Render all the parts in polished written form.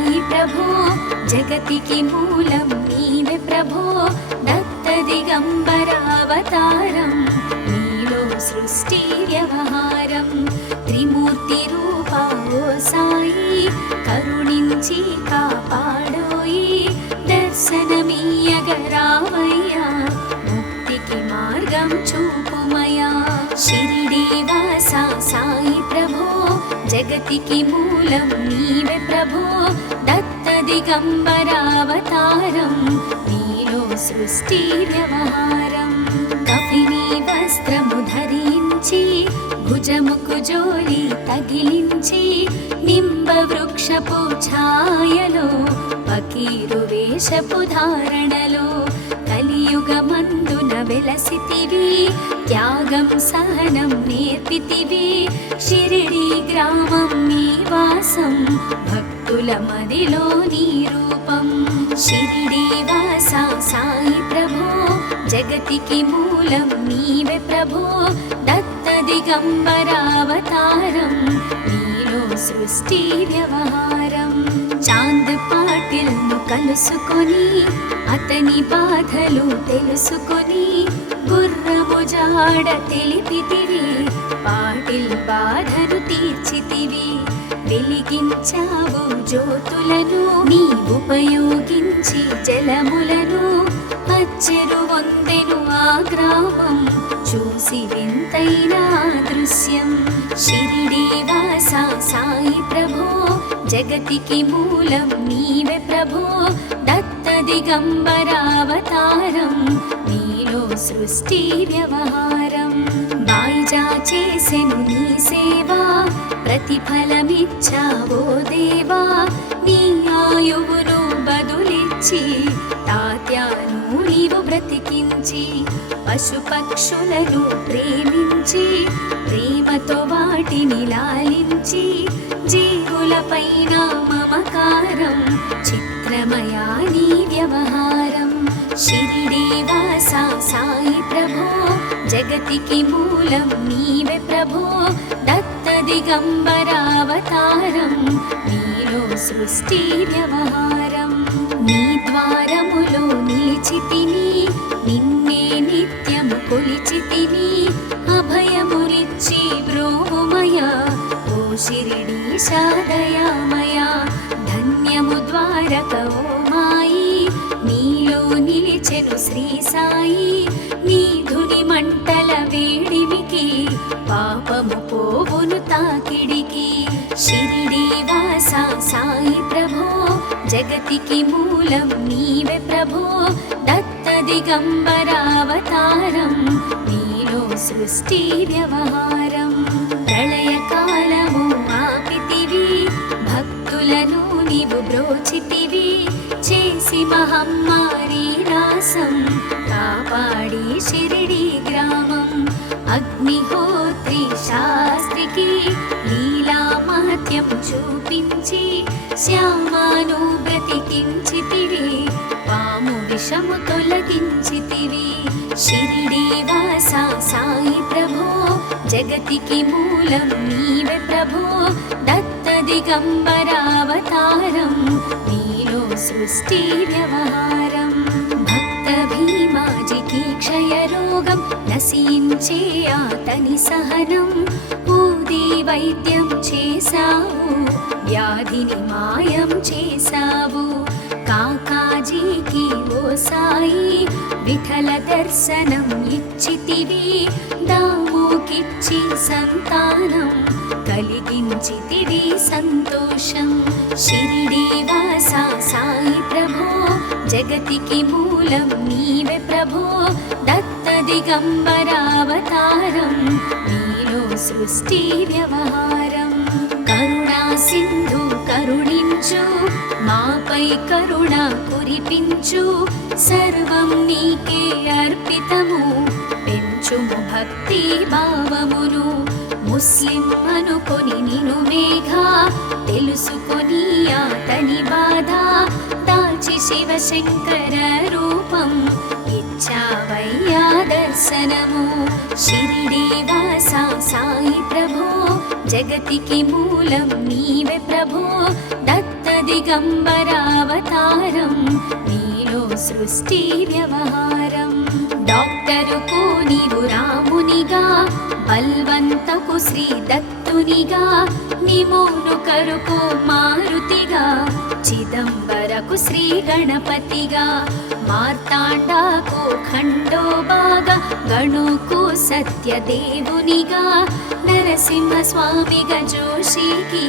సాయి ప్రభో జగతికి మూలం నీవే ప్రభో దత్త దిగంబరావతారం నీలో సృష్టి వ్యవహారం త్రిమూర్తి రూపా ఓ సాయి కరుణించి కాపాడోయి దర్శనమీయగరావయ్యా ముక్తికి మార్గం చూపుమయా షిరిడి వాసా సాయి ప్రభో జగతికి మూలం నీవే ప్రభో దత్త దిగంబరావతారం నీలో సృష్టి వ్యవహారం కఫిని వస్త్రము ధరించి భుజముకు జోలి తగిలించి నింబ వృక్షపు ఛాయలో ఫకీరు వేషపు ధారణలో కలియుగమందున వెలసితివి త్యాగం సహనం నేర్పితివి షిరిడి గ్రామం నీ వాసం భక్తుల మదిలో నీ రూపం షిరిడి వాసా సాయి ప్రభో జగతికి మూలం నీవే ప్రభో దత్త దిగంబరావతారం నీలో సృష్టి వ్యవహారం చాంద్ పాటిల్ను కలుసుకొని అతని బాధలు తెలుసుకొని గుర్రము జాడ తెలిపితివి పాటిల్ బాధను తీర్చితివి వెలిగించావు జ్యోతులను నీ ఉపయోగించి జలములను అచ్చెరు వందెను ఆ గ్రామం చూసి వింతైన దృశ్యం షిరిడి వాసా సాయి ప్రభో జగతికి మూలం నీవే ప్రభో దత్త దిగంబరావతారం నీలో సృష్టి వ్యవహారం బాయిజా చేసెను నీ సేవా ప్రతిఫలమిచ్చావో దేవా నీ ఆయువును బదులిచ్చి తాత్యాను నీవు బ్రతికించి పశుపక్షులను ప్రేమించి ప్రేమతో వాటిని లాలించి జీవులపైన మమకారం చిత్రమయా నీ వ్యవహారం షిరిడి వాసా సాయి ప్రభో జగతికి మూలం నీవే ప్రభో దత్త దిగంబరావతారం నీలో సృష్టి వ్యవహారం నీ ద్వారములో నిలిచితిని నిన్నే నిత్యము కొలిచితిని అభయములిచ్చి బ్రోమయా ఓ షిరిడీశా దయామయా ధన్యము ద్వారక ఓ మాయి నీలో నిలిచెను శ్రీ సాయి నీ ధుని మంటల వేడిమికి పాపము పోవును తాకిడికి షిరిడి వాసా సాయి ప్రభో జగతికి మూలం నీవే ప్రభో దత్త దిగంబరావతారం నీలో సృష్టి వ్యవహారం ప్రళయకాలము ఆపితివి భక్తులను నీవు బ్రోచితివి చేసి మహమ్మారి నాశం కాపాడి షిరిడి గ్రామం అగ్నిహోత్రి శాస్త్రికి లీలా మహత్యం చూపించి శ్యామాను బ్రతికించితివి పాము విషము తొలగించితివి షిరిడి వాసా సాయి ప్రభో జగతికి మూలం నీవే ప్రభో దత్త దిగంబరావతారం నీలో సృష్టి వ్యవహారం భక్త భీమాజికి క్షయరోగం నశించే అతని సహనం ఊది వైద్యం చేశావు వ్యాధిని మాయం చేశావు కాకాజీకి ఓ సాయి విఠల దర్శనం ఇచ్చితివి దాముకిచ్చి సంతానం కలిగించితివి సంతోషం షిరిడి వాసా సాయి ప్రభో జగతికి మూలం నీవే ప్రభో దత్త దిగంబరావతారం నీలో సృష్టి వ్యవహారం కరుణా సింధు కరుణించు మాపై కరుణ కురిపించు సర్వం నీకే అర్పితము పెంచుము భక్తి భావమును ముస్లిం అనుకొని నిను మేఘా తెలుసుకొని అతని బాధ దాల్చి శివశంకర రూపం ఇచ్చావయ్యా దర్శనము షిరిడి వాసా సాయి ప్రభో జగతికి మూలం నీవే ప్రభో దత్త దిగంబరావతారం నీలో సృష్టి వ్యవహారం. డాక్టరుకు నీవు రామునిగా, బల్వంతకు శ్రీ దత్తునిగా, నిమోను కరుకు మారుతిగా, చిదంబరకు శ్రీ గణపతిగా, మార్తాండాకు ఖండోబాగా, గణుకు సత్యదేవునిగా, నరసింహ స్వామిగా జోషికి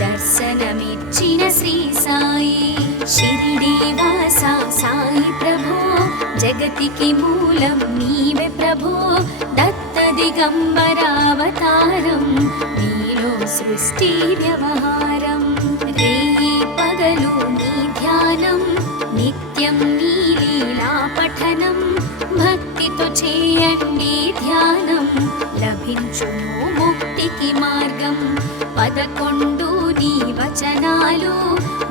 దర్శనమిచ్చిన శ్రీ సాయి. షిరిడి వాస సాయి ప్రభో, జగతికి మూలం నీవే ప్రభో, దత్త దిగంబరావతారం నీలో సృష్టి వ్యవహారం. రేయి పగలు నీ ధ్యానం, నిత్యం నీ లీలా పఠనం, భక్తితో చేయండి ధ్యానం, లభించును ముక్తికి మార్గం. 11 నీ వచనాలు,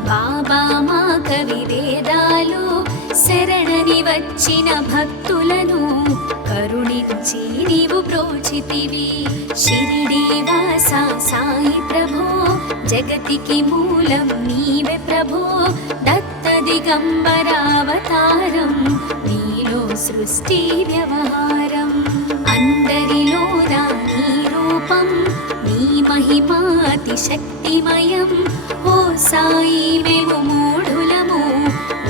బాబా మా కవి వేదాలు, శరణని వచ్చిన భక్తులను కరుణించి నీవు బ్రోచితివి. షిరిడి వాస సాయి ప్రభో, జగతికి మూలం నీవే ప్రభో, దత్త దిగంబరావతారం నీలో సృష్టి వ్యవహారం. అందరిలోన నీ రూపం, నీ మహిమా అతి శక్తిమయం. ఓ సాయి మేము మూఢులము,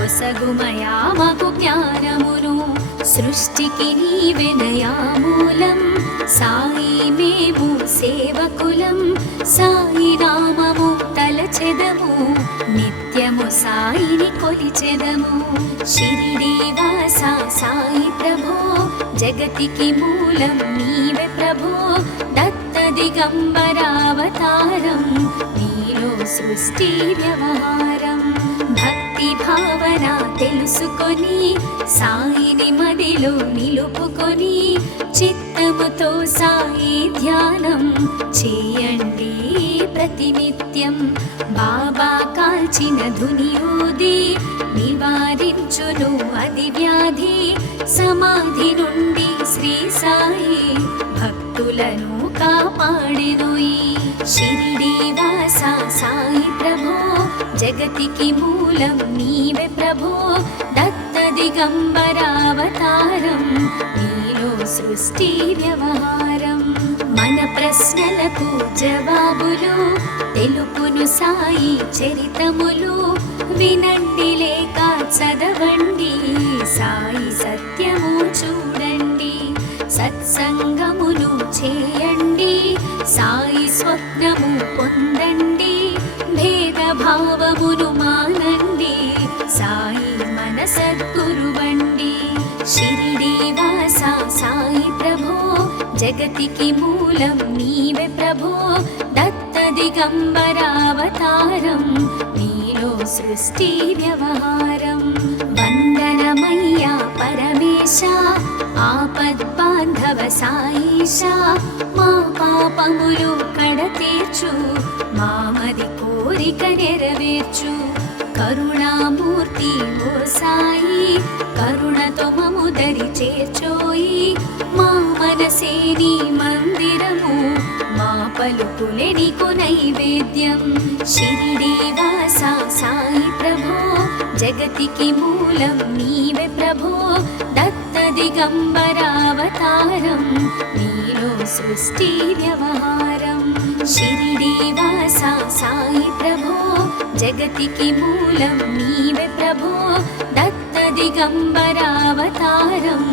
ఒసగుమయా మాకు జ్ఞానమును, సృష్టికి నీవెనయా మూలం. సాయి మేము సేవకులం, సాయి నామము తలచెదము, నిత్యము సాయిని కొలిచెదము. షిరిడి వాస సాయి ప్రభో, జగతికి మూలం నీవే ప్రభో, దత్త దిగంబరావతారం నీలో సృష్టి వ్యవహారం. భక్తి భావన తెలుసుకొని సాయిని మదిలో నిలుపుకొని, చిత్తముతో సాయి ధ్యానం చేయండి ప్రతినిత్యం. బాబా కాల్చిన ధునియూది నివారించును అది వ్యాధి, సమాధి నుండి శ్రీ సాయి భక్తులను కాపాడెనోయి. షిరిడి వాస సాయి ప్రభో, జగతికి మూలం నీవే ప్రభో, దత్త దిగంబరావతారం నీలో సృష్టి వ్యవహారం. మన ప్రశ్నలకు జవాబులు తెలుపును సాయి చరితములు, వినండి లేక చదవండి, సాయి సత్యము చూడండి. సత్సంగమును చేయండి, సాయి స్వప్నము పొందండి, భేదభావమును మానండి, సాయి మన సద్గురువండి. షిరిడి వాస సాయి ప్రభో, జగతికి మూలం నీవే ప్రభో, దత్త దిగంబరావతారం నీలో సృష్టి వ్యవహారం. వందనమయ్యా పరమేశ, ఆపద్బాంధవ సాయిష, మా పాపములు కడతీర్చు, మామది కోరిక నెరవేర్చు. కరుణామూర్తి ఓ సాయి, కరుణతో మము దరి చేర్చోయి. మా మనసే నీ మందిరము, మా పలుకులే నీకు నైవేద్యం. షిరిడి వాస సాయి ప్రభో, జగతికి మూలం నీవే ప్రభో, దత్త దిగంబరావతారం నీలో సృష్టి వ్యవహారం. షిరిడి వాస సాయి ప్రభో, జగతికి మూలం నీవే ప్రభో, దత్త దిగంబరావతారం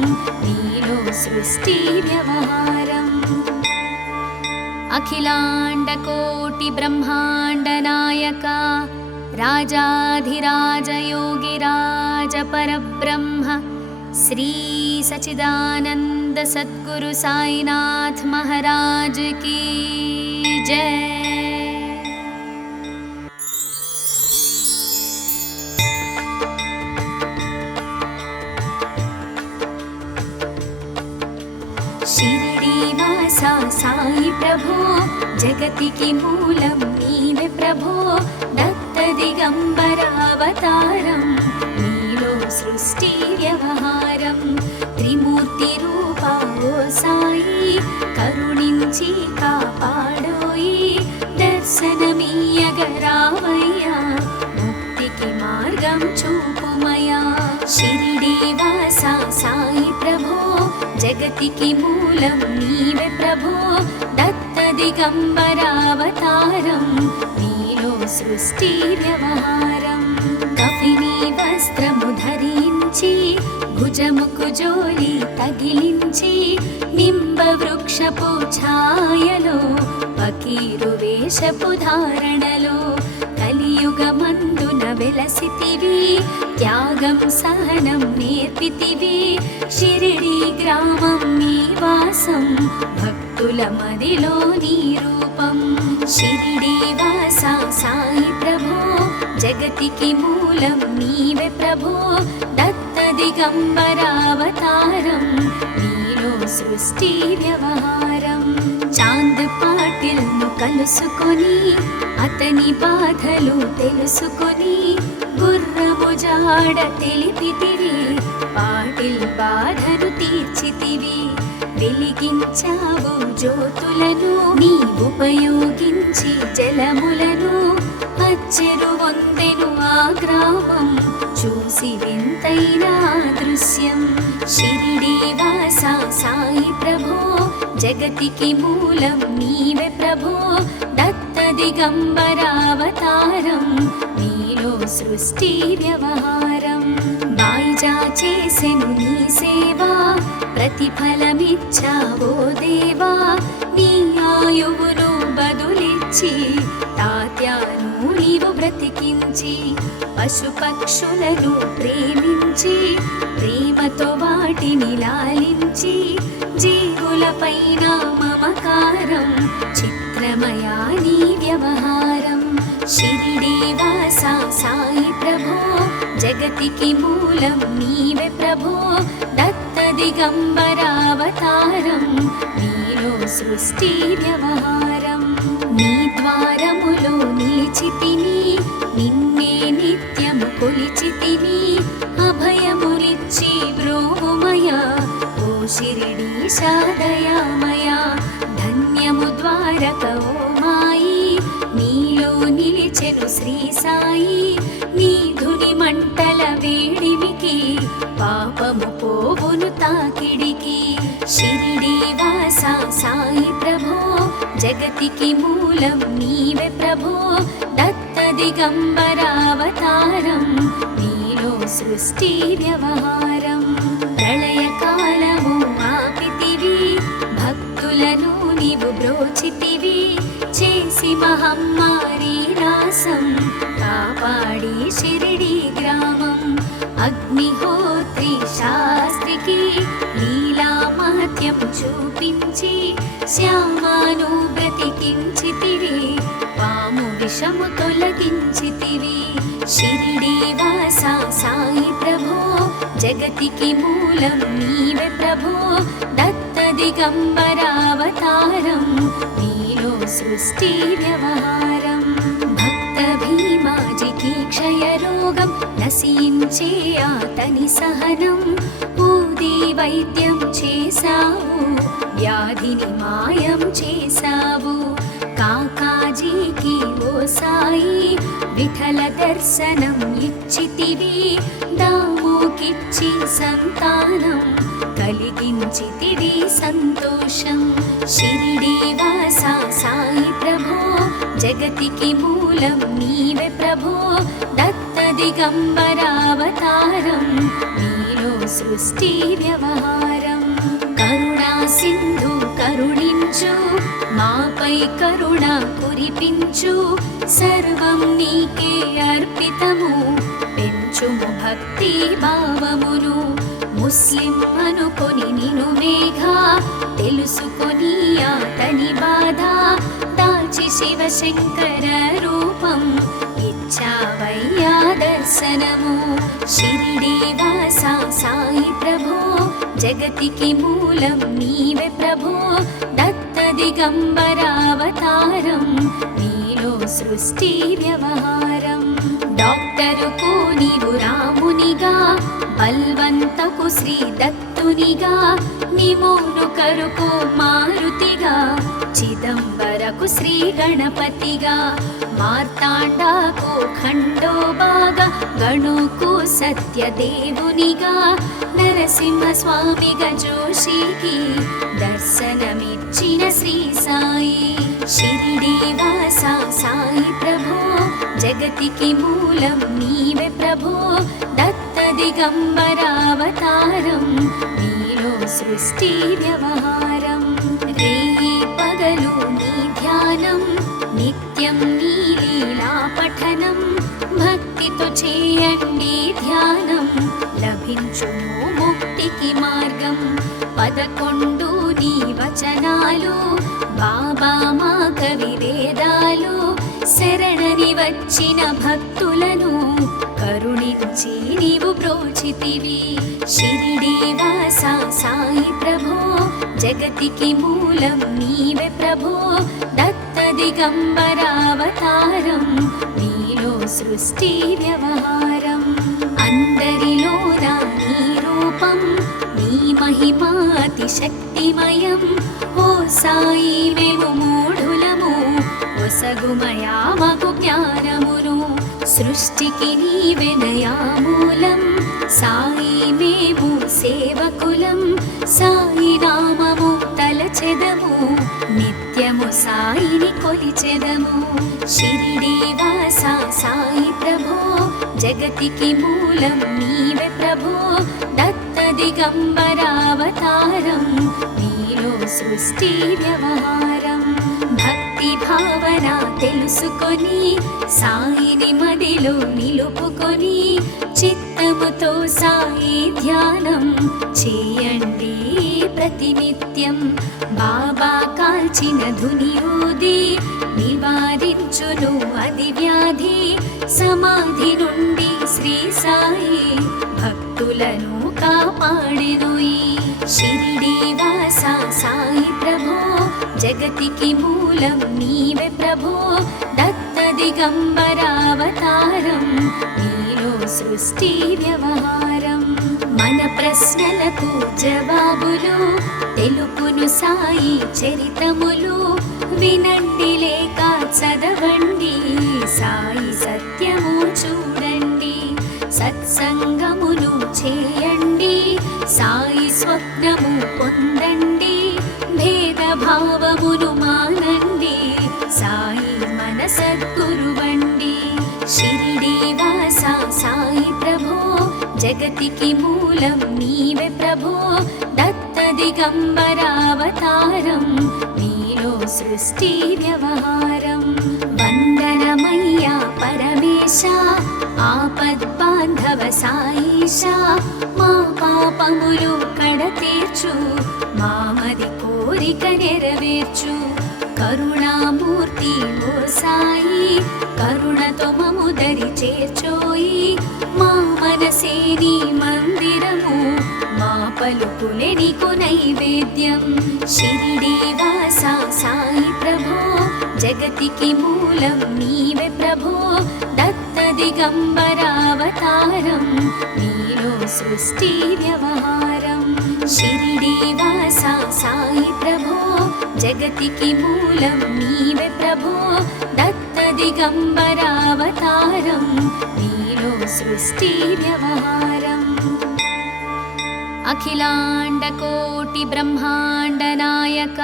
నీలో సృష్టి వ్యవహారం. అఖిలాండ కోటి బ్రహ్మాండ నాయక, రాజాధిరాజ యోగిరాజ పరబ్రహ్మ, శ్రీ సచిదానంద సద్గురు సాయినాథ్ महाराज की जय. షిరిడి వాస సాయి ప్రభో, జగతికి మూలం నీవే ప్రభో, దత్త దిగంబరావతారం నీలో సృష్టి వ్యవహారం. త్రిమూర్తి రూపా ఓ సాయి, కరుణించి కాపాడోయి, దర్శనమీయగరావయ్యా వాస సాయి ప్రభో జగతికి మూలం నీవే ప్రభో దత్త దిగంబరావతారం నీలో సృష్టి వ్యవహారం కఫిని వస్త్రము ధరించి భుజముకు జోలి తగిలించి నింబ వృక్షపు ఛాయలో ఫకీరు వేషపు ధారణలో కలియుగమందున వెలసితివి త్యాగం సహనం నేర్పితివి షిరిడి గ్రామం నీ వాసం భక్తుల మదిలో నీ రూపం షిరిడి వాస సాయి ప్రభో జగతికి మూలం నీవే ప్రభో దత్త దిగంబరావతారం నీలో సృష్టి వ్యవహారం చాంద్ పాటిల్ ను కలుసుకొని అతని బాధలు తెలుసుకొని గుర్రము జాడ తెలిపితివి పాటిల్ బాధను తీర్చితివి వెలిగించావు జ్యోతులను నీ ఉపయోగించి జలములను అచ్చెరు వందెను ఆ గ్రామం చూసి వింతైన దృశ్యం షిరిడి వాస సాయి ప్రభో జగతికి మూలం నీవే ప్రభో దత్త దిగంబరావతారం నీలో సృష్టి వ్యవహారం బాయిజా చేసెను నీ సేవా ప్రతిఫలమిచ్చావో దేవా నీ ఆయువును బదులిచ్చి తాత్యాను నీవు బ్రతికించి పశుపక్షులను ప్రేమించి ప్రేమతో వాటిని లాలించి జీవులపైన మమకారం చిత్రమయా నీ వ్యవహారం షిరిడి వాస సాయి ప్రభో జగతికి మూలం నీవే ప్రభో దత్త దిగంబరావతారం నీలో సృష్టి వ్యవహారం నీ ద్వారములో నిలిచితిని నిన్నే నిత్యము కొలిచితిని అభయములిచ్చి బ్రోమయా ఓ షిరిడి దయామయా ధన్యము ద్వారక ఓ మాయి నీలో నిలిచెను శ్రీ సాయి నీ ధుని మంటల వేడిమికి పాపము పోవును తాకిడికి షిరిడి వాస సాయి ప్రభో జగతికి మూలం నీవే ప్రభో దత్త దిగంబరావతారం నీలో సృష్టి వ్యవహారం ప్రళయకాలము ఆపితివి భక్తులను నీవు బ్రోచితివి చేసి మహమ్మారి నాశం కాపాడి షిరిడి గ్రామం అగ్నిహోత్రి శాస్త్రికి లీలా మహత్యం చూపించి శ్యామాను బ్రతికించితివి పాము విషము తొలగించితివి షిరిడి వాస సాయి ప్రభో జగతికి మూలం నీవే ప్రభో దత్త దిగంబరావతారం నీలో సృష్టి వ్యవహారం భక్త భీమాజికి క్షయరోగం నశించే అతని సహనం ఊది వైద్యం చేశావు వ్యాధిని మాయం చేశావు కాకాజీకి ఓ సాయి విఠల దర్శనం ఇచ్చితివి దామోకిచ్చి సంతానం కలిగించితివి సంతోషం షిరిడి వాస సాయి ప్రభో జగతికి మూలం నీవే ప్రభో దత్త దిగంబరావతారం నీలో సృష్టి వ్యవహారం కరుణా సింధు కరుణించు మాపై కరుణ కురిపించు సర్వం నీకే అర్పితము పెంచుము భక్తి భావమును ముస్లిం అనుకొని నిను మేఘా తెలుసుకొని అతని బాధ దాచి శివశంకర రూపం ఇచ్చావయ్యా దర్శనము షిరిడి వాస సాయి ప్రభో జగతికి మూలం నీవే ప్రభో దత్త దిగంబరావతారం నీలో సృష్టి వ్యవహారం డాక్టరుకు నీవు రామునిగా బల్వంతకు శ్రీ దత్తు వరుణునిగా నిమోను కరుకు మారుతిగా చిదంబరకు శ్రీ గణపతిగా మార్తాండాకు ఖండోబాగా గణుకు సత్యదేవునిగా నరసింహ స్వామిగా జోషికి దర్శనమిచ్చిన శ్రీ సాయి షిరిడి వాస సాయి ప్రభో జగతికి మూలం నీవే ప్రభో దత్త దిగంబరావతారం నీలో సృష్టి వ్యవహారం రేయి పగలు నీ ధ్యానం నిత్యం నీ లీలా పఠనం భక్తితో చేయండి ధ్యానం లభించును ముక్తికి మార్గం 11 నీ వచనాలు బాబా మా కవి వేదాలు శరణని వచ్చిన భక్తులను కరుణించి నీవు బ్రోచితివి షిరిడి వాస సాయి ప్రభో జగతికి మూలం నీవే ప్రభో దత్త దిగంబరావతారం నీలో సృష్టి వ్యవహారం అందరిలోన నీ రూపం నీ మహిమాతి శక్తిమయం ఓ సాయి మేము మూఢులము ఒసగుమయా మాకు జ్ఞానమును సృష్టికి నీవే నయామూలం సాయి మేము సేవకులం సాయి నామము తలచెదము నిత్యము సాయిని కొలిచెదము షిరిడి వాస సాయి ప్రభో జగతికి మూలం నీవే ప్రభో దత్త దిగంబరావతారం నీలో సృష్టి వ్యవహారం భక్తి భావన తెలుసుకొని సాయిని మదిలో నిలుపుకొని చిత్తముతో సాయి ధ్యానం చేయండి ప్రతినిత్యం బాబా కాల్చిన ధునియూది నివారించును అది వ్యాధి సమాధి నుండి శ్రీ సాయి భక్తులను కాపాడెను ఈ షిరిడి వాస సాయి ప్రభో జగతికి మూలం నీవే ప్రభో దత్త దిగంబరావతారం నీలో సృష్టి వ్యవహారం మన ప్రశ్నలకు జవాబులు తెలుపును సాయి చరితములు వినండి లేక చదవండి సాయి సత్యము చూడండి సత్సంగమును చేయండి సాయి స్వప్నము పొందండి భేదభావమును మానండి సాయి మన సద్గురువండి షిరిడి వాస సాయి ప్రభో జగతికి మూలం నీవే ప్రభో దత్త దిగంబరావతారం నీలో సృష్టి వ్యవహారం వందనమయ్యా పరమేశ ఆపద్బాంధవ సాయిష మా పాపములు కడతీర్చు మామది కోరిక నెరవేర్చు కరుణామూర్తి ఓ సాయి కరుణతో మము దరి చేర్చోయి మా మనసే నీ మందిరము మా పలుకులే నీకు నైవేద్యం షిరిడి వాస సాయి ప్రభో జగతికి మూలం నీవే ప్రభో దత్త దిగంబరావతారం నీలో సృష్టి వ్యవహారం షిరిడి వాస సాయి ప్రభో జగతికి మూలం నీవే ప్రభో దత్త దిగంబరావతారం నీలో సృష్టి వ్యవహారం అఖిలాండ కోటి బ్రహ్మాండ నాయక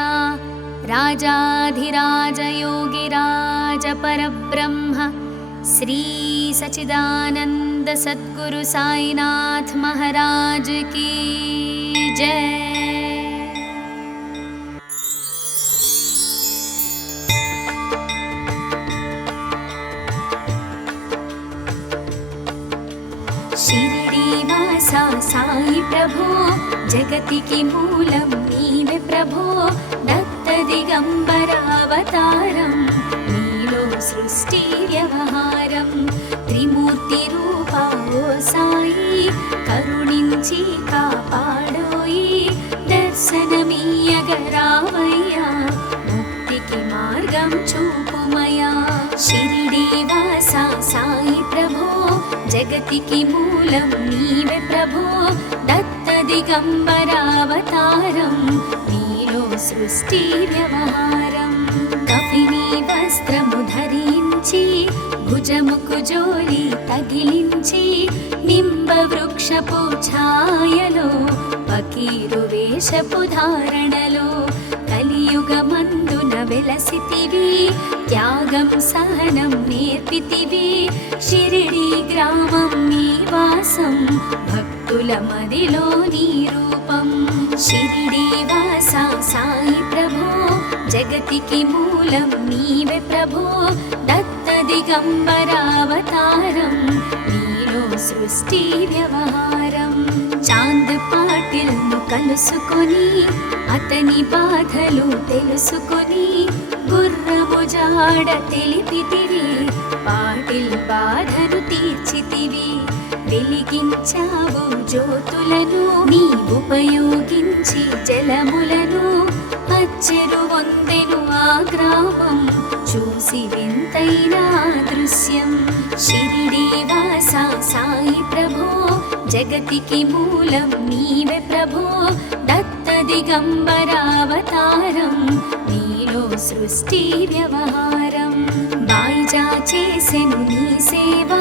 రాజాధిరాజ యోగిరాజ పరబ్రహ్మ శ్రీ సచిదానంద సద్గురు సాయినాథ్ మహారాజ్ की जय। షిరిడి వాస సాయి ప్రభో జగతికి మూలం నీవే ప్రభో దత్త దిగంబరావతారం నీలో సృష్టి వ్యవహారం త్రిమూర్తి రూపా ఓ సాయి కరుణించి కాపాడోయి దర్శనమీయగరావయ్యా ముక్తికి మార్గం చూపుమయా షిరిడి వాస సాయి ప్రభో జగతికి మూలం నీవే ప్రభో దత్త దిగంబరావతారం నీలో సృష్టి వ్యవహారం కఫిని వస్త్రము ధరించి భుజముకు జోలి తగిలించి నింబ వృక్షపు ఛాయలో ఫకీరు వేషపు ధారణలో కలియుగమందున వెలసితివి త్యాగం సహనం నేర్పితివి షిరిడి గ్రామం నీ వాసం భక్తుల మదిలో నీ రూపం షిరిడి వాస సాయి ప్రభో జగతికి మూలం నీవే ప్రభో దత్త దిగంబరావతారం నీలో సృష్టి వ్యవహారం చాంద్ పాటిల్ ను కలుసుకొని అతని బాధలు తెలుసుకొని గుర్రము జాడ తెలిపితివి పాటిల్ బాధను తీర్చితివి వెలిగించావు జ్యోతులను నీ ఉపయోగించి జలములను అచ్చెరు వందెను ఆ గ్రామం చూసి వింతైన దృశ్యం షిరిడి వాస సాయి ప్రభో జగతికి మూలం నీవే ప్రభో దత్త దిగంబరావతారం నీలో సృష్టి వ్యవహారం బాయిజా చేసెను నీ సేవా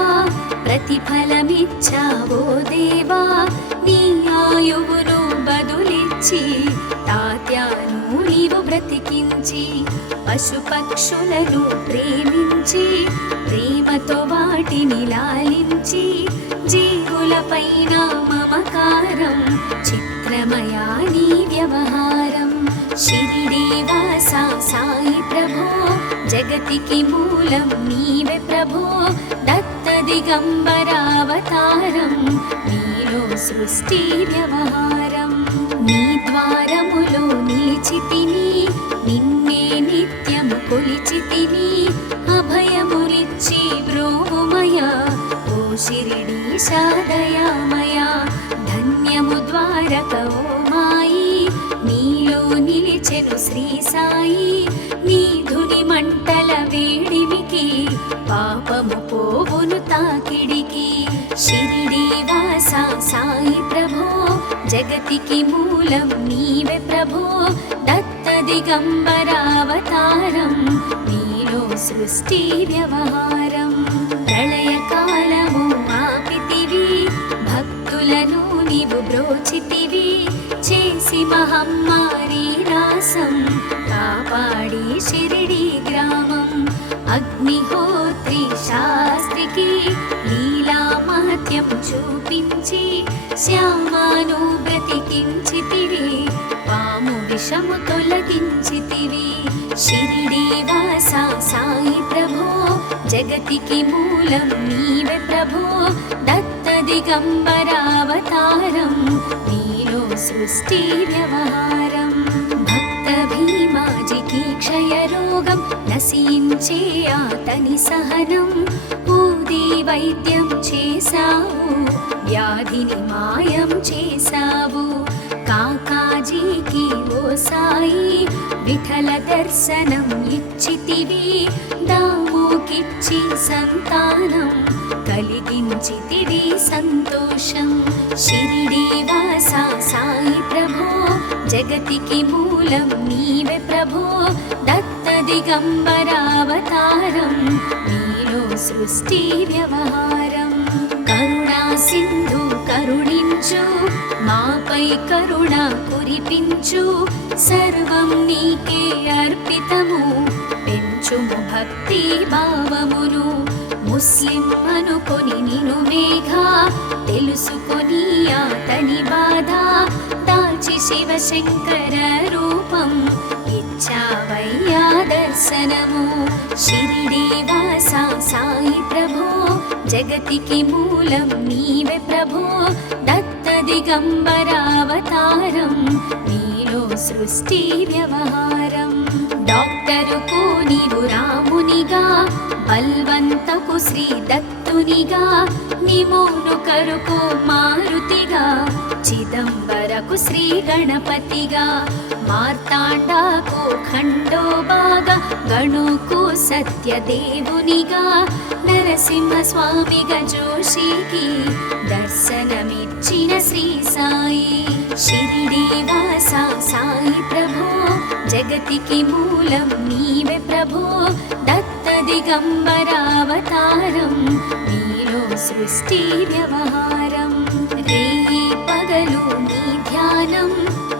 ప్రతిఫలమిచ్చావో దేవా నీ ఆయువును బదులిచ్చి తాత్యాను నీవు బ్రతికించి పశుపక్షులను ప్రేమించి ప్రేమతో వాటిని లాలించి జీవులపైన మమకారం చిత్రమయా నీ వ్యవహారం షిరిడి వాస సాయి ప్రభో జగతికి మూలం నీవే ప్రభో దత్త దిగంబరావతారం నీలో సృష్టి వ్యవహారం నీ ద్వారములో నిలిచితిని నిన్నే నిత్యము కొలిచితిని అభయములిచ్చి బ్రోమయ ఓ షిరిడి దయామయ ధన్యము ద్వారక ఓ మాయి నీలో నిలిచెను శ్రీ సాయి నీ ధుని మంటల వేడిమికి పాపము పోవును తాకిడికి షిరిడి వాస సాయి ప్రభో జగతికి మూలం నీవే ప్రభో దత్త దిగంబరావతారం నీలో సృష్టి వ్యవహారం ప్రళయకాలము ఆపితివి భక్తులను నీవు బ్రోచితివి చేసి మహమ్మారి నాశం కాపాడి షిరిడి గ్రామం అగ్నిహోత్రి శాస్త్రికి లీలా మహత్యం చూపించి శ్యామాను బ్రతికించితివి పాము విషము తొలగించితివి షిరిడి వాస సాయి ప్రభో జగతికి మూలం నీవే ప్రభో దత్త దిగంబరావతారం నీలో సృష్టి వ్యవహారం భక్త భీమాజికి క్షయరోగం నశించే అతని సహనం ఊది వైద్యం చేశావు వ్యాధిని మాయం చేశావు కాకాజీకి ఓ సాయి విఠల దర్శనం ఇచ్చితివి దాముకిచ్చి సంతానం కలిగించితివి సంతోషం షిరిడి వాస సాయి ప్రభో జగతికి మూలం నీవే ప్రభో దత్త దిగంబరావతారం నీలో సృష్టి వ్యవహారం కరుణా సింధు కరుణించు మాపై కరుణ కురిపించు సర్వం నీకే అర్పితము పెంచుము భక్తి భావమును ముస్లిం అనుకొని నిను మేఘా తెలుసుకొని అతని బాధ దాల్చి శివశంకర రూపం ఇచ్చావయ్యా దర్శనము షిరిడి వాస సాయి ప్రభో జగతికి మూలం నీవే ప్రభో దత్త దిగంబరావతారం నీలో సృష్టి వ్యవహారం డాక్టరుకు నీవు రామునిగా బల్వంతకు శ్రీ దత్తు సుతునిగా నిమోను కరుకు మారుతిగా చిదంబరకు శ్రీ గణపతిగా మార్తాండాకు ఖండోబాగా గణుకు సత్యదేవునిగా నరసింహ స్వామిగా జోషికి దర్శనమిచ్చిన శ్రీ సాయి షిరిడి వాస సాయి ప్రభో జగతికి మూలం నీవే ప్రభో దత్త దిగంబరావతారం నీలో సృష్టి వ్యవహారం రేయి పగలు నీ ధ్యానం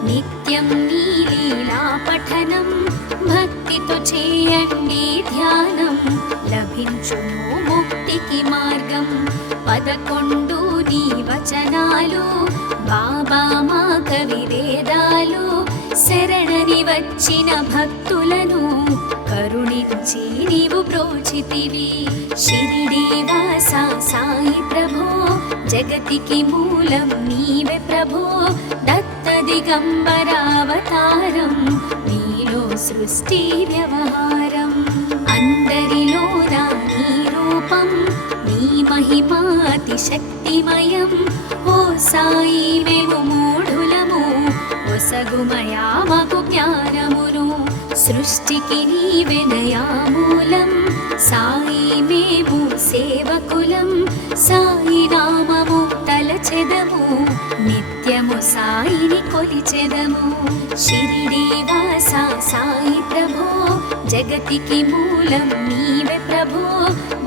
నిత్యం నీ లీలా పఠనం భక్తితో చేయండి ధ్యానం లభించును ముక్తికి మార్గం 11 నీ వచనాలు బాబా మా కవి వేదాలు శరణని వచ్చిన భక్తులను కరుణించి నీవు బ్రోచితివి షిరిడి వాస సాయి ప్రభో జగతికి మూలం నీవే ప్రభో దత్త దిగంబరావతారం నీలో సృష్టి వ్యవహారం అందరిలోన నీ రూపం నీ మహిమా అతి శక్తిమయం ఓ సాయి మేము మూఢులము ఒసగుమయా మాకు జ్ఞానమును సృష్టికి నీవెనయా మూలం సాయి మేము సేవకులం సాయి నామము తలచెదము నిత్యము సాయిని కొలిచెదము షిరిడి వాస సాయి ప్రభో జగతికి మూలం నీవే ప్రభో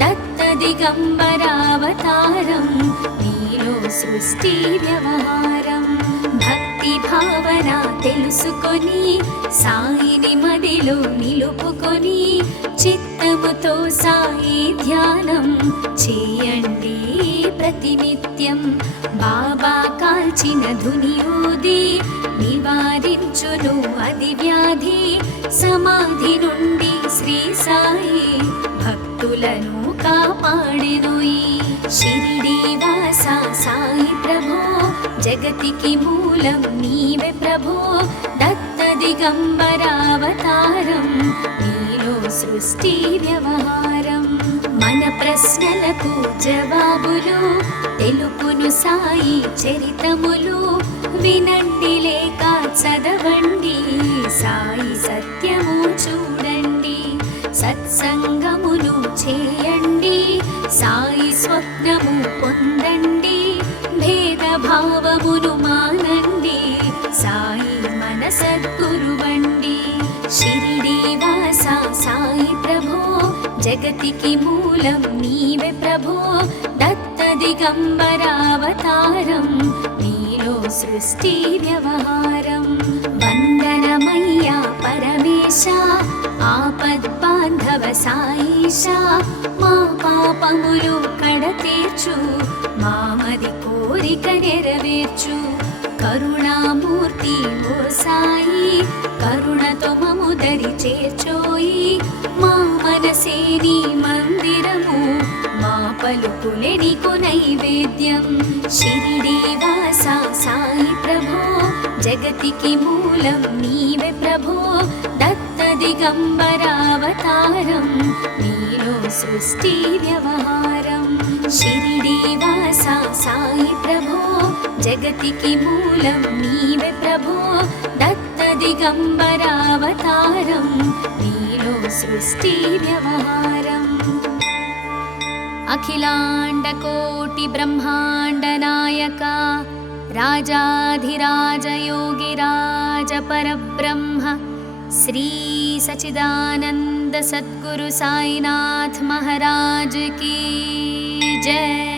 దత్త దిగంబరావతారం నీలో సృష్టి వ్యవహారం భక్తి భావన తెలుసుకొని సాయిని మదిలో నిలుపుకొని చిత్తముతో సాయి ధ్యానం చేయండి ప్రతినిత్యం బాబా కాల్చిన ధునియూది నివారించును అది వ్యాధి సమాధి నుండి శ్రీ సాయి భక్తులను కాపాడెను ఈ షిరిడి వాస సాయి ప్రభో జగతికి మూలం నీవే ప్రభో దత్త దిగంబరావతారం నీలో సృష్టి వ్యవహారం మన ప్రశ్నలకు జవాబులు తెలుపును సాయి చరితములు వినండి లేక చదవండి సాయి సత్యము చూడండి సత్సంగమును చేయండి సాయి స్వప్నము పొందండి భేదభావమును మానండి సాయి మన సద్గురువండి షిరిడి వాస సాయి ప్రభో జగతికి మూలం నీవే ప్రభో దత్త దిగంబరావతారం నీలో సృష్టి వ్యవహారం వందనమయ్యా పరమేశ ఆపద్బాంధవ సాయిష మా పాపములు కడతీర్చు మామది కోరిక నెరవేర్చు కరుణామూర్తి ఓ సాయి కరుణతో మము దరి చేర్చోయి మా మనసే నీ మందిరము మా పలుకులే నీకు నైవేద్యం షిరిడి వాస సాయి ప్రభో జగతికి మూలం నీవే ప్రభో దత్త దిగంబరావతారం నీలో సృష్టి వ్యవహారం షిరిడి వాస సాయి ప్రభో జగతికి మూలం నీవే ప్రభో దత్త దిగంబరావతారం నీలో సృష్టి వ్యవహారం అఖిలాండ కోటి బ్రహ్మాండ నాయక రాజాధిరాజ యోగిరాజ పరబ్రహ్మ శ్రీ సచిదానంద సద్గురు సాయినాథ్ महाराज की जय।